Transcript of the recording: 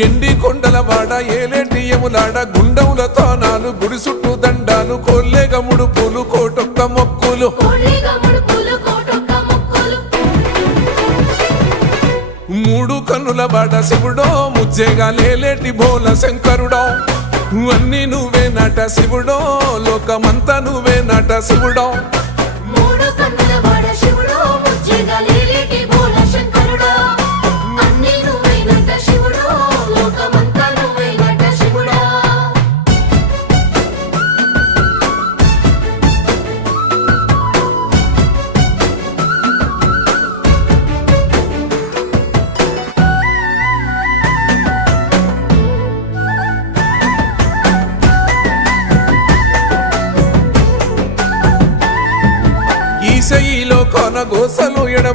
ఎండి కొండల వాడ ఏలేటి యములాడ గుండముల తానాలు గుడి చుట్టూ దండాలు కోల్లేగ ముడుపులు కోటొక్క మొక్కులు మూడు కన్నుల బాట శివుడో ముజ్జేగా లేలేటి బోల శంకరుడో అన్ని నువ్వే నట శివుడో లోకమంతా నువ్వే నట శివుడో ఈశయిలో కొన గోసలు ఎడ